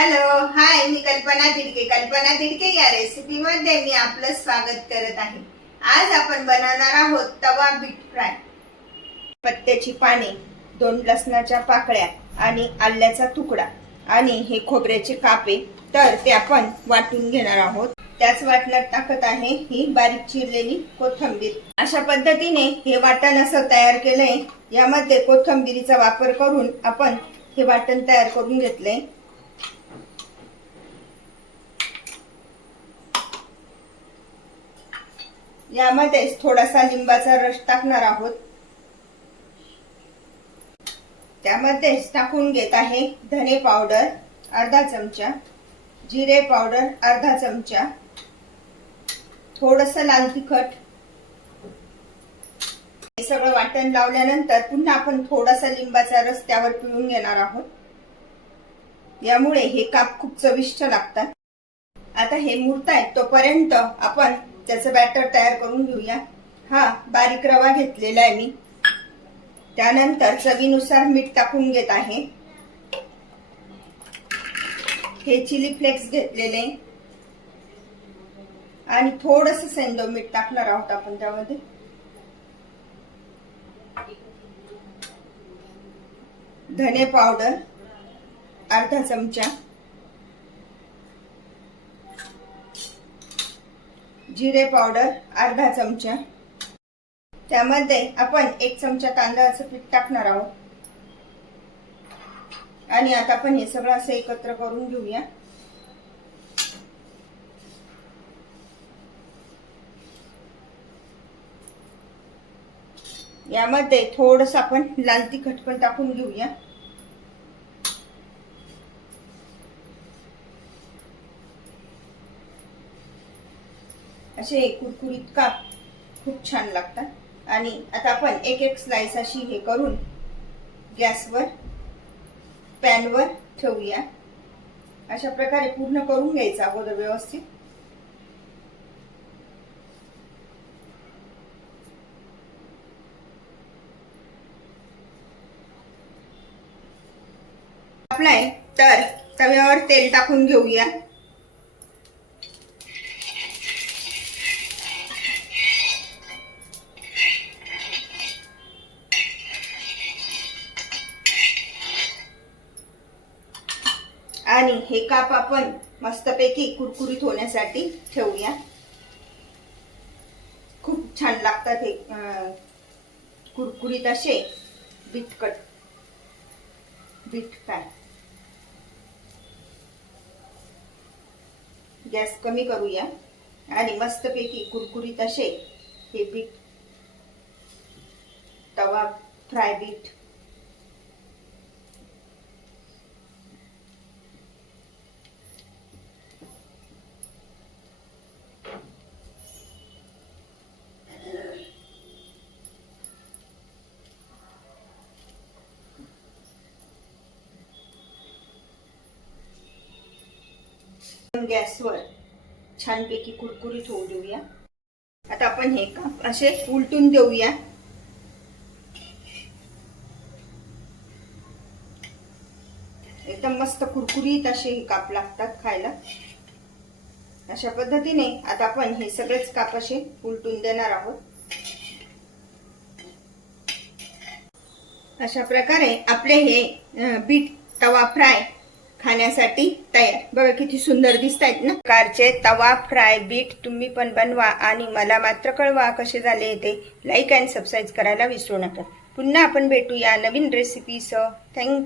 Hello hi मी कल्पना दिडके. कल्पना दिडके या रेसिपी मध्ये मी आपलं स्वागत करत आहे. आज आपण बनवणार आहोत तवा बीट फ्राय पत्त्याची पाने दोन लसणाच्या पाकळ्या आणि आल्याचा तुकडा आणि हे खोबऱ्याचे कापे. तर ते आपण वाटून घेणार आहोत. त्याच वाटण्यात टाकत आहे ही बारीक चिरलेली कोथंबीर. अशा पद्धतीने हे वाटण असं तयार केलंय. यामध्ये कोथंबीरीचा वापर करून आपण हे वाटण तयार करून घेतलंय. यामध्येच थोडासा लिंबाचा रस टाकणार आहोत. त्यामध्येच टाकून घेत आहे धने पावडर अर्धा चमचा जिरे पावडर अर्धा चमचा थोडस लाल तिखट. हे सगळं वाटण लावल्यानंतर पुन्हा आपण थोडासा लिंबाचा रस त्यावर पिळून घेणार आहोत. यामुळे हे काप खूप चविष्ट लागतात. आता हे मुरत आहे तोपर्यंत आपण त्याचं बॅटर तयार करून घेऊया. हा बारीक रवा घेतलेला आहे मी. त्यानंतर चवीनुसार मीठ टाकून घेत आहे. हे चिली फ्लेक्स घेतलेले आणि थोडस सेंदो मीठ टाकणार आहोत आपण त्यामध्ये. धने पावडर अर्धा चमचा. जिरे पावडर अर्धा चमचा. त्यामध्ये आपण एक चमचा तांदळाचं पीठ टाकणार आहोत. आणि आता आपण हे सगळं असं एकत्र करून घेऊया. यामध्ये थोडस आपण लाल तिखट पण टाकून घेऊया. असे कुरकुरीत काप खूप छान लागतात. आणि आता आपण एक एक स्लाइस अशी हे करून गॅसवर पॅनवर ठेवूया. अशा प्रकारे पूर्ण करून घ्यायचं अगोदर व्यवस्थित. आपलाय तर तव्यावर तेल टाकून घेऊया. आणि हे काप आपण मस्तपैकी कुरकुरीत होण्यासाठी ठेवूया. खूप छान लागतात हे कुरकुरीत असे बीटकट बीट फ्राय गॅस कमी करूया आणि मस्तपैकी कुरकुरीत असे हे बीट तवा फ्राय बीट गॅसवर छानपैकी कुरकुरीत होऊ देऊया. आता आपण हे काप असे उलटून देऊया. एकदम मस्त कुरकुरीत असे हे काप लागतात खायला. अशा पद्धतीने आता आपण हे सगळेच काप असे उलटून देणार आहोत. अशा प्रकारे आपले हे बीट तवा फ्राय खाण्यासाठी तयार. बघा किती सुंदर दिसत आहेत ना? कारचे तवा फ्राय बीट तुम्ही पण बनवा आणि मला मात्र कळवा कसे झाले ते. लाईक अँड सबस्क्राईब करायला विसरू नका. पुन्हा आपण भेटूया नवीन रेसिपीसह थँक्यू